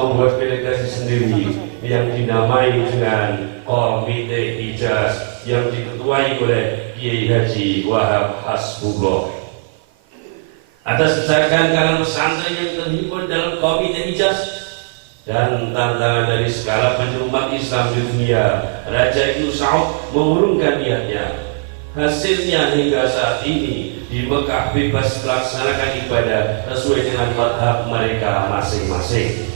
membuat delegasi sendiri yang dinamai dengan Komite Hijaz yang diketuai oleh Kiai Haji Wahab Hasbullah. Atas desakan kalangan pesantren yang terhimpun dalam Komite Hijaz dan tantangan dari segala penjuru umat Islam di dunia, Raja Ibnu Saud mengurungkan niatnya. Hasilnya hingga saat ini di Mekah bebas melaksanakan ibadah sesuai dengan madhab mereka masing-masing.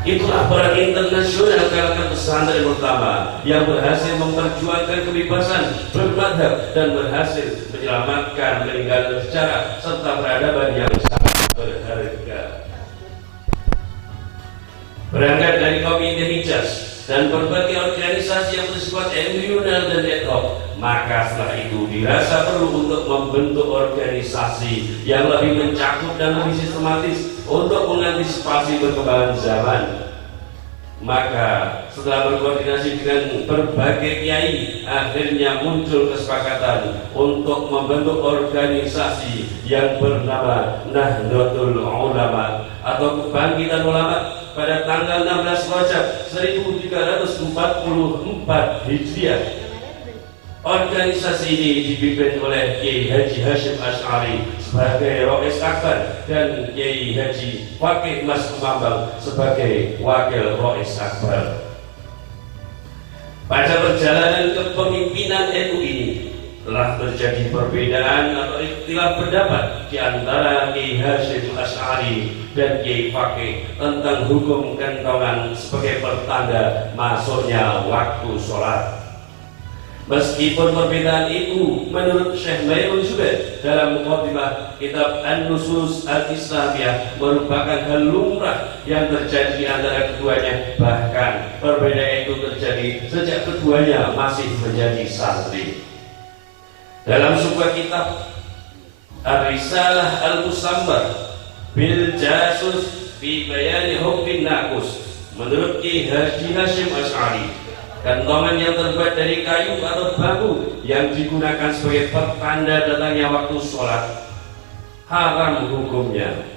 Itulah peran internasional kalangan pesantren pertama yang berhasil memperjuangkan kebebasan bermadhab dan berhasil menyelamatkan peninggalan sejarah serta peradaban yang sangat berharga. Berangkat dari Komite Hijaz dan berbagai organisasi yang bersifat embryonal dan ad hoc, maka setelah itu dirasa perlu untuk membentuk organisasi yang lebih mencakup dan lebih sistematis untuk mengantisipasi perkembangan zaman. Maka setelah berkoordinasi dengan berbagai kiai, akhirnya muncul kesepakatan untuk membentuk organisasi yang bernama Nahdlatul Ulama atau Kebangkitan Ulama pada tanggal 16 Rajab 1344 Hijriah. Organisasi ini dipimpin oleh Kiai Haji Hashim Asy'ari sebagai Rais Akbar dan Kiai Haji Fakih Mas Kumambang sebagai Wakil Rais Akbar. Pada perjalanan kepemimpinan NU ini telah terjadi perbedaan atau ikhtilaf pendapat di antara Kiai Hashim Asy'ari dan Kiai Fakih tentang hukum kentongan sebagai pertanda masuknya waktu sholat. Meskipun perbedaan itu menurut Syekh Maimun Zubair dalam mukadimah kitab An-Nusus Al-Islamiyah merupakan hal lumrah yang terjadi antara keduanya, bahkan perbedaan itu terjadi sejak keduanya masih menjadi santri. Dalam sebuah kitab Ar-Risalah Al-Musambar bil Jasus fi Bayani Hukmin Naqus, menurut Kiai Haji Hashim Asy'ari, kentongan yang terbuat dari kayu atau bambu yang digunakan sebagai pertanda datangnya waktu sholat haram hukumnya.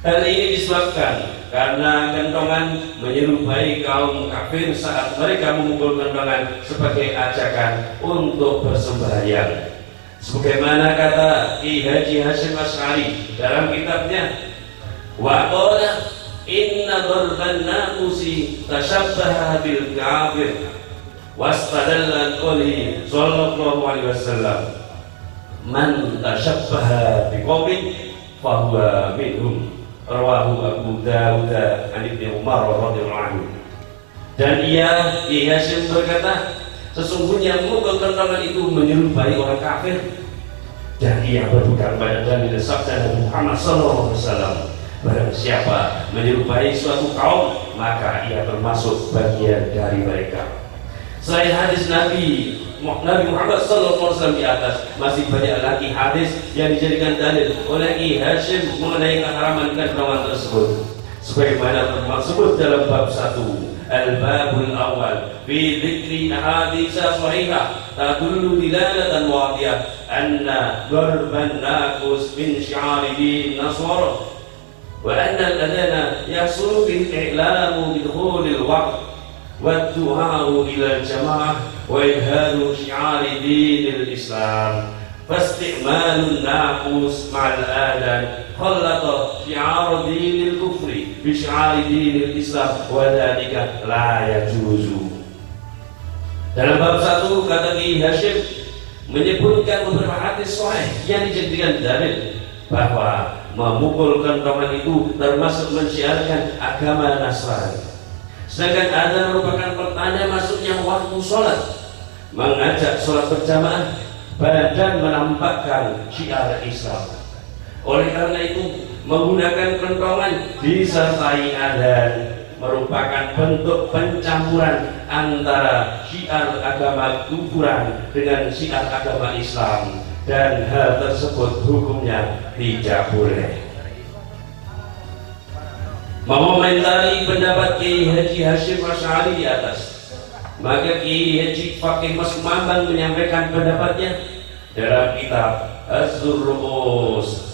Hal ini disebabkan karena kentongan menyerupai kaum kafir saat mereka memukul kentongan sebagai ajakan untuk bersembahyang. Sebagaimana kata Ki Haji Hashim Asy'ari dalam kitabnya, wa qala inna darban naqusi tashabbaha bil kafir wastadalla qawli sallallahu alaihi wasallam man tashabbaha biqaumin fahuwa minhum, rawahu Abu Dawud an Ibnu Umar radhiyallahu anhu. Dan ia Ki Hashim berkata, sesungguhnya memukul kentongan itu menyerupai orang kafir, dan ia berpegang pada dalil sabda Nabi Muhammad sallallahu alaihi wasallam, barang siapa menyerupai suatu kaum maka ia termasuk bagian dari mereka. Selain hadis Nabi Muhammad SAW di atas, masih banyak lagi hadis yang dijadikan dalil oleh Ki Hashim mengenai keharaman kentongan tersebut, sebagaimana tersebut dalam bab 1 Al-Babul Awal fi dzikri ahadits shahihah tadullu dilalatan wadiyah anna darban naqus min syi'ari din nasara wa anna al-adana yahsulu bil i'lamu bi dukhulil waqt wa du'a'u ila al-jama'ah wa idharu syi'ari dinil Islam fasti'malun naqus ma'al adan khallata syi'ar dinil kufri bi syi'ari dinil Islam wa dhalika la yajuzu. Dalam bab 1 kata Ki Hashim menyebutkan beberapa hadis sahih yang dijadikan dalil bahwa memukul kentongan itu termasuk mensyiarkan agama Nasrani, sedangkan adzan merupakan pertanda masuknya waktu sholat, mengajak sholat berjamaah, dan menampakkan syiar Islam. Oleh karena itu, menggunakan kentongan disertai adzan merupakan bentuk pencampuran antara syiar agama kufuran dengan syiar agama Islam, dan hal tersebut hukumnya tidak boleh. Mengomentari pendapat Kiai Haji Hashim Asy'ari di atas, maka Kiai Haji Fakih Mas Kumambang menyampaikan pendapatnya dalam kitab Az-Zurru'us.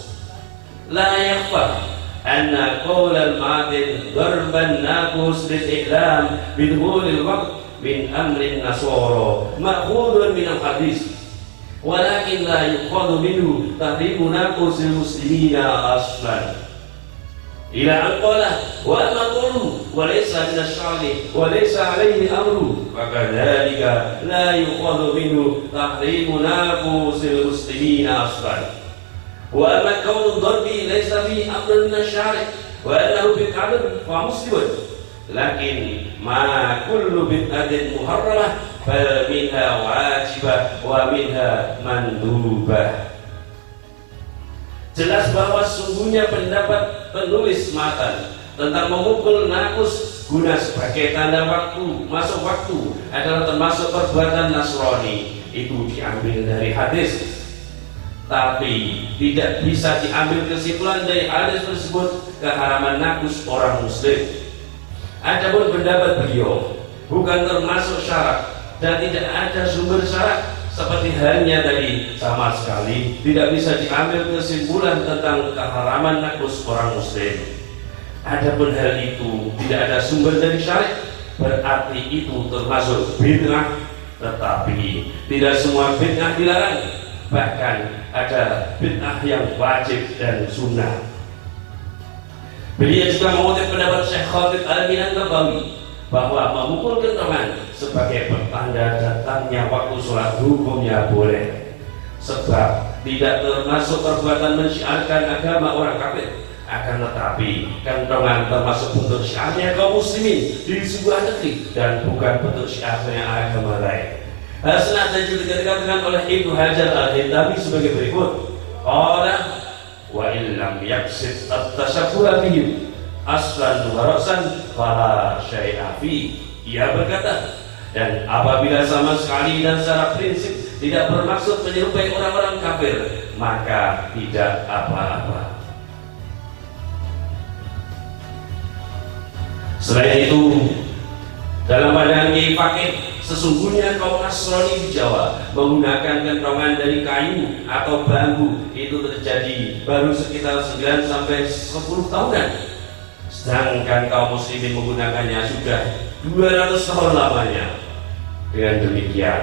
La yakhfa anna qaulal ma'adin darban naqus lil i'lam bidhulil waqt min amrin nasara ma'khudun min al-hadis walakin la yuqadu minhu tahrimu naqusil muslimina aslan ila an qala wa amma qawlu wa laysa min asy-syar'i wa laysa alayhi amru fakadzalika la yuqadu minhu tahrimu naqusil muslimina aslan wa amma qawlu dharbi laysa fi amrin min asy-syar'i wa annahu bid'atun fa muslimun lakin ma kullu bid'atin muharramah fal minha wajibah wa minha mandubah. Jelas bahwa sungguhnya pendapat penulis matan tentang memukul nakus guna sebagai tanda waktu masuk waktu adalah termasuk perbuatan Nasrani, itu diambil dari hadis, tapi tidak bisa diambil kesimpulan dari hadis tersebut keharaman nakus orang muslim. Adapun pendapat beliau bukan termasuk syarat dan tidak ada sumber syarat, seperti halnya tadi sama sekali tidak bisa diambil kesimpulan tentang keharaman nakus orang muslim. Adapun hal itu tidak ada sumber dari syariat, berarti itu termasuk bid'ah, tetapi tidak semua bid'ah dilarang, bahkan ada bid'ah yang wajib dan sunnah. Beliau juga mengutip pendapat Syekh Khatib Al-Minangkawi bahwa memukul kentongan sebagai pertanda datangnya waktu sholat hukumnya boleh, sebab tidak termasuk perbuatan mensyiarkan agama orang kafir. Akan tetapi kentongan termasuk bentuk syiarnya kaum muslimin di sebuah negeri dan bukan bentuk syiarnya agama lain. Hal senada juga dikatakan oleh Ibnu Hajar Al-Haytami sebagai berikut: qala wa illam yaqsid at-tashabbuha bihim aslan wa ra'san fala syai'a fi. Ia berkata, dan apabila sama sekali dan secara prinsip tidak bermaksud menyerupai orang-orang kafir, maka tidak apa-apa. Selain itu, dalam pandangan Kiai Fakih, sesungguhnya kaum Nasrani di Jawa menggunakan kentongan dari kayu atau bambu itu terjadi baru sekitar 9 sampai 10 tahunan. Sedangkan kaum muslimin menggunakannya sudah 200 tahun lamanya. Dengan demikian,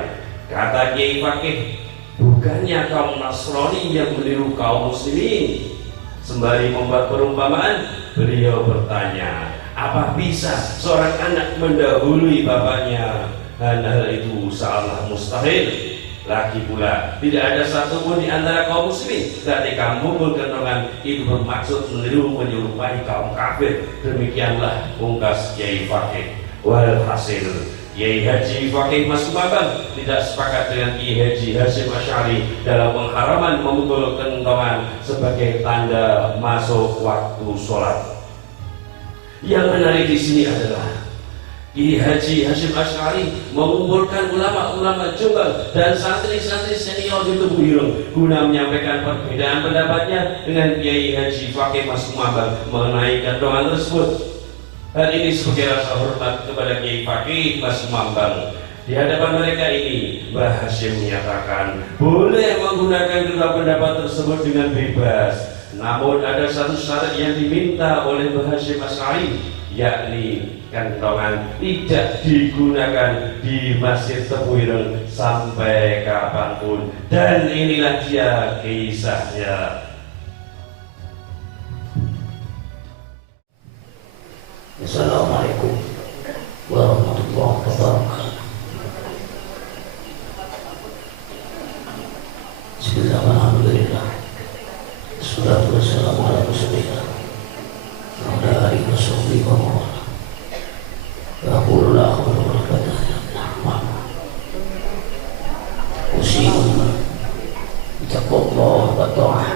kata Kiai Fakih, bukannya kaum Nasrani yang meniru kaum muslimin. Sembari membuat perumpamaan, beliau bertanya, apa bisa seorang anak mendahului bapaknya? Hal itu sangatlah mustahil. Lagi pula tidak ada satupun di antara kaum muslimin ketika memukul kentongan itu bermaksud meniru menyerupai kaum kafir. Demikianlah pungkas Kiai Fakih. Walhasil, Kiai Haji Fakih Mas Kumabang tidak sepakat dengan Kiai Haji Hasyim Asy'ari dalam pengharaman memukul kentongan sebagai tanda masuk waktu sholat. Yang menarik di sini adalah Kiai Haji Hasyim Asy'ari mengumpulkan ulama-ulama Jombang dan santri-santri senior di Tubuh Ireng guna menyampaikan perbedaan pendapatnya dengan Kiai Haji Fakih Mas Kumabang mengenai kentongan tersebut. Hal ini sebagai rasa hormat kepada Kiai Fakih Mas Kumabang. Di hadapan mereka ini, Mbah Hasyim menyatakan boleh menggunakan kedua pendapat tersebut dengan bebas. Namun ada satu syarat yang diminta oleh Mbah Hasyim Asy'ari, yakni kentongan tidak digunakan di Masjid Tebu Ireng sampai kapanpun. Dan inilah dia kisahnya. Assalamualaikum warahmatullahi wabarakatuh. Bismillahirrahmanirrahim. Assalatu wassalamu ala rasulillah wa ala alihi wa sahbihi wa man wala. Yaqulu la hawla wa la quwwata illa billah. Usikum bittaqwallahi wa ta'ah.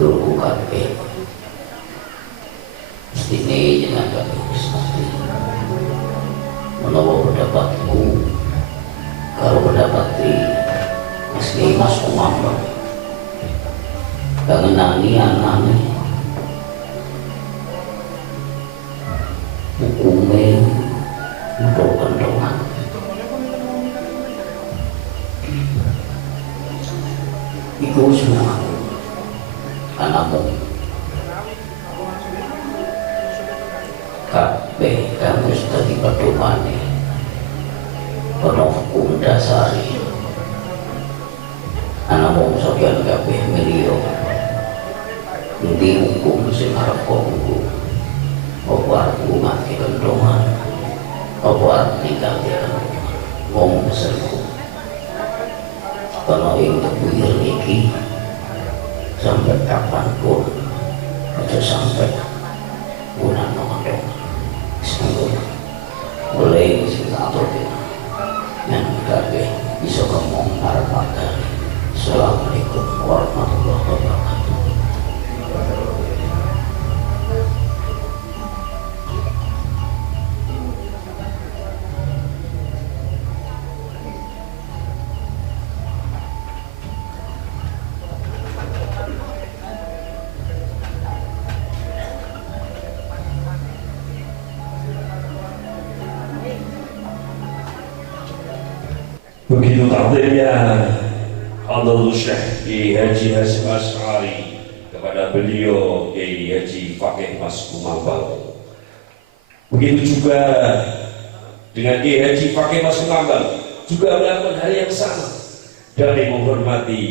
Lakukan ini jangan kami seperti menawa pendapatku kalau mendapati meski Mas Kumabang kangenani anane hukumnya untuk kentongan itu semua namun kabeh kang wis dadi pedomane ana hukum dasari ana wong sampeyan kabeh miliyo endi hukum sing arep kanggo apa arep ngumati kendongan apa arep ninggalke wong selingkuh kalau ing tebuir iki sampai kapanpun aja sampai bulan nongol semoga mulai sing atur yang kabeh bisa ngomong arep makan. Assalamualaikum warahmatullahi wabarakatuh. Begitu takdirnya Hadratus Syekh Kiai Haji Hasyim Asy'ari kepada beliau Kiai Haji Fakih Mas Kumambang. Begitu juga dengan Kiai Haji Fakih Mas Kumambang juga melakukan hal yang sama dari menghormati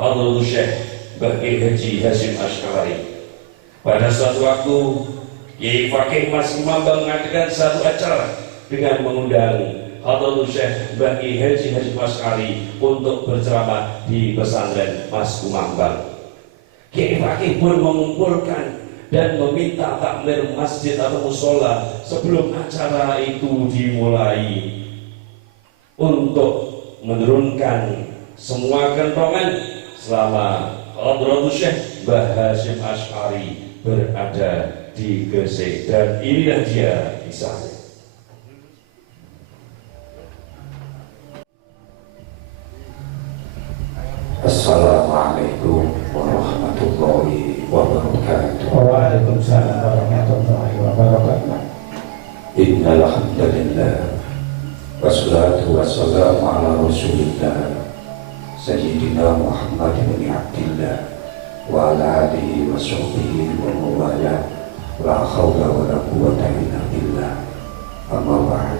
Hadratus Syekh Kiai Haji Hasyim Asy'ari. Pada suatu waktu Kiai Fakih Mas Kumambang mengadakan satu acara dengan mengundang Hadratus Syekh Kiai Haji Hasyim Asy'ari untuk berceramah di pesantren Mas Kumambang. Kiai Fakih pun mengumpulkan dan meminta takmir masjid atau musola sebelum acara itu dimulai untuk menurunkan semua kentongan selama Hadratus Syekh Hasyim Asy'ari berada di Gresik, dan inilah dia kisahnya. Assalamualaikum warahmatullahi wabarakatuh. Waalaikumsalam warahmatullahi wabarakatuh. Innal hamdalillah wassalatu wassalamu ala Rasulillah Sayyidina Muhammad bin Abdillah wa ala alihi wa sahbihi wa mawala. La haula wa la quwwata illa billah. Amma ba'd.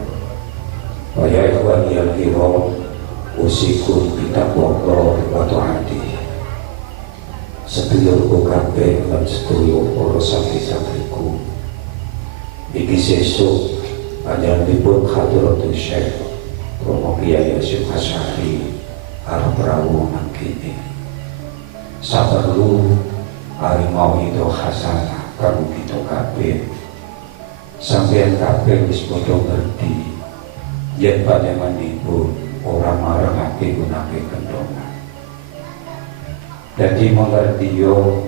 Wa ya ikhwani al-kiram, usikum bitaqwallah wa ta'atih. Sedulur kabeh lan sedulur para santri-santriku, iki sesuk panjenenganipun Hadratus Syekh Romo Kiai Hasyim Asy'ari arep rawuh nang kene. Saperlu ari mau itu hasanah kanggo kita kabeh. Sampeyan kabeh wis padha ngerti yen panjenenganipun orang marangake gunake kendongan. Jadi mengerti yo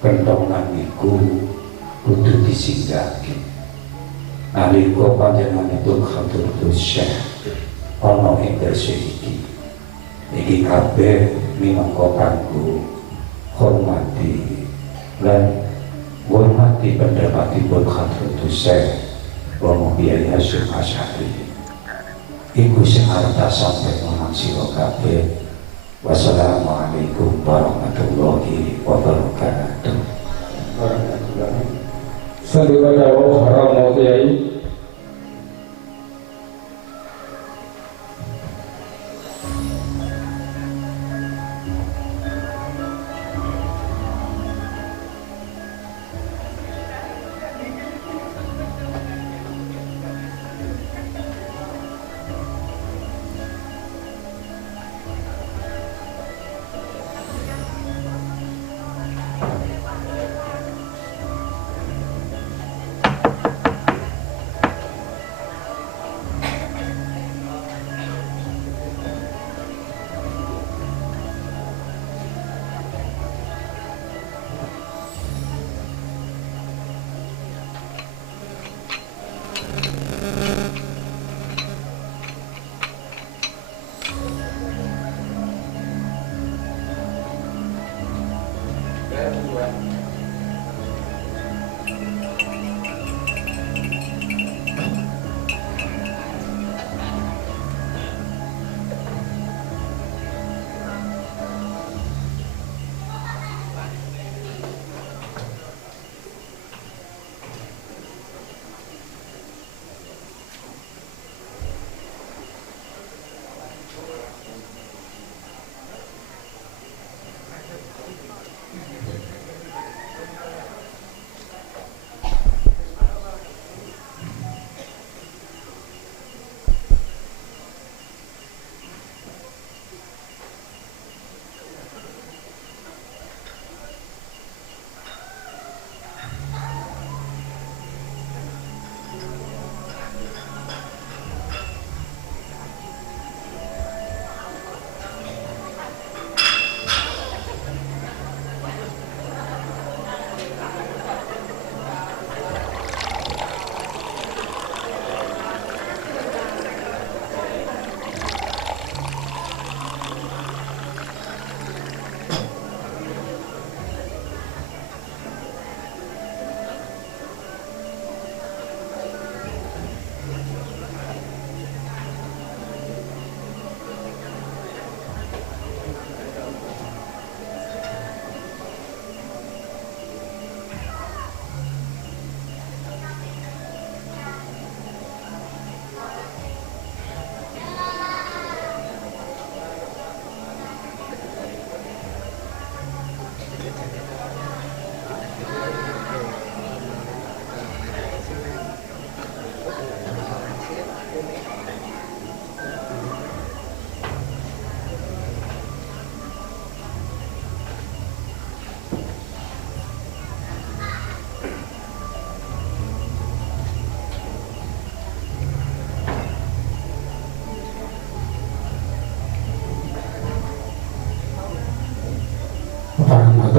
kendongan iku kudu disinggahke. Nalika panjenenganipun Hadratus Syekh ana ing Gresik iki kabeh minangka kanggo hormati lan ngurmati pendapatipun Hadratus Syekh Romo Kiai Hasyim Asy'ari. Iku sing arep sampe nang sira kabeh. Wassalamualaikum warahmatullahi wabarakatuh. Sallallahu Romo Kiai.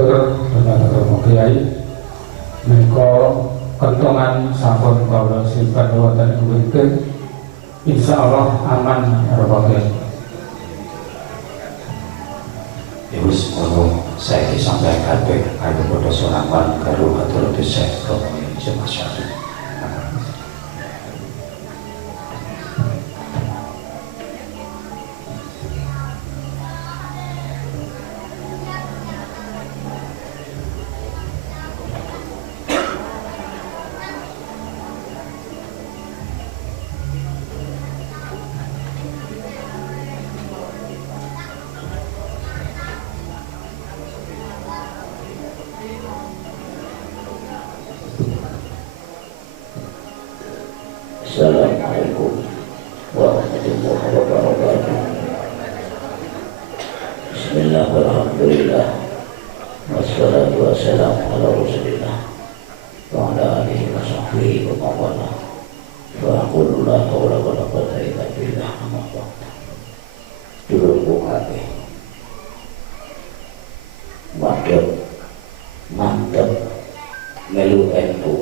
Batur dan Romo Kiai menika kentongan sampun kawula simpen wonten ing mriki insyaallah aman Romo Kiai. Ya wis ngono saya disampaikan kabeh kanggo padha sonaman karo Hadratus Syekh Romo Yusuf Asy'ari. Assalamualaikum warahmatullahi wabarakatuh. Bismillahirrahmanirrahim. Wassalatu wassalamu ala rasulillah wa ala alihi wa sahbihi wa mawala. Wa aqulu la hawla wa la quwwata illa billah. Amma ba'd. Dulurku kabeh. Mantep melu NU.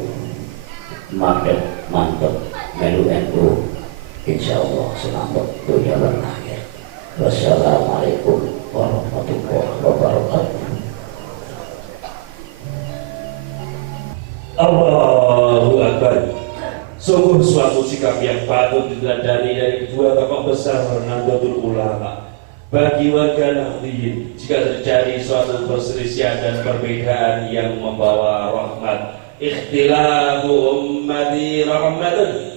Mantep melu NU, insyaallah selamat dunia dan akhir. Wassalamualaikum warahmatullahi wabarakatuh. Allahu Akbar. Sungguh suatu sikap yang patut diteladani dari kedua tokoh besar Nahdlatul Ulama. Bagi warga Nahdliyin, jika terjadi suatu perselisihan dan perbedaan yang membawa rahmat, ikhtilafu ummati rahmatun,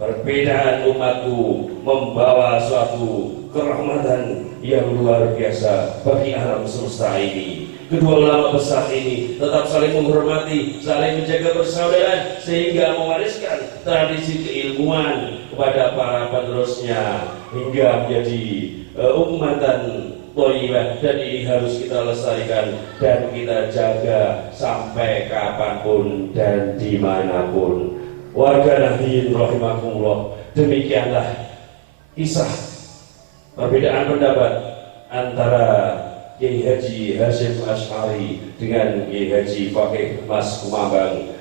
perbedaan umatku membawa suatu kerahmatan yang luar biasa bagi alam semesta ini. Kedua ulama besar ini tetap saling menghormati, saling menjaga persaudaraan sehingga mewariskan tradisi keilmuan kepada para penerusnya hingga menjadi ummatan thayyibah, dan ini harus kita lestarikan dan kita jaga sampai kapanpun dan dimanapun. Warga Nahdliyin rahimakumullah, demikianlah kisah perbedaan pendapat antara Kiai Haji Hasyim Asy'ari dengan Kiai Haji Fakih Mas Kumambang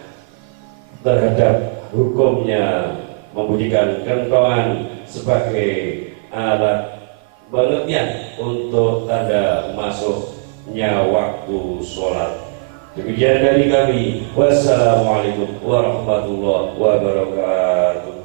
terhadap hukumnya membunyikan kentongan sebagai alat pengertian untuk tanda masuknya waktu sholat. Demikian dari kami. Wassalamualaikum warahmatullahi wabarakatuh.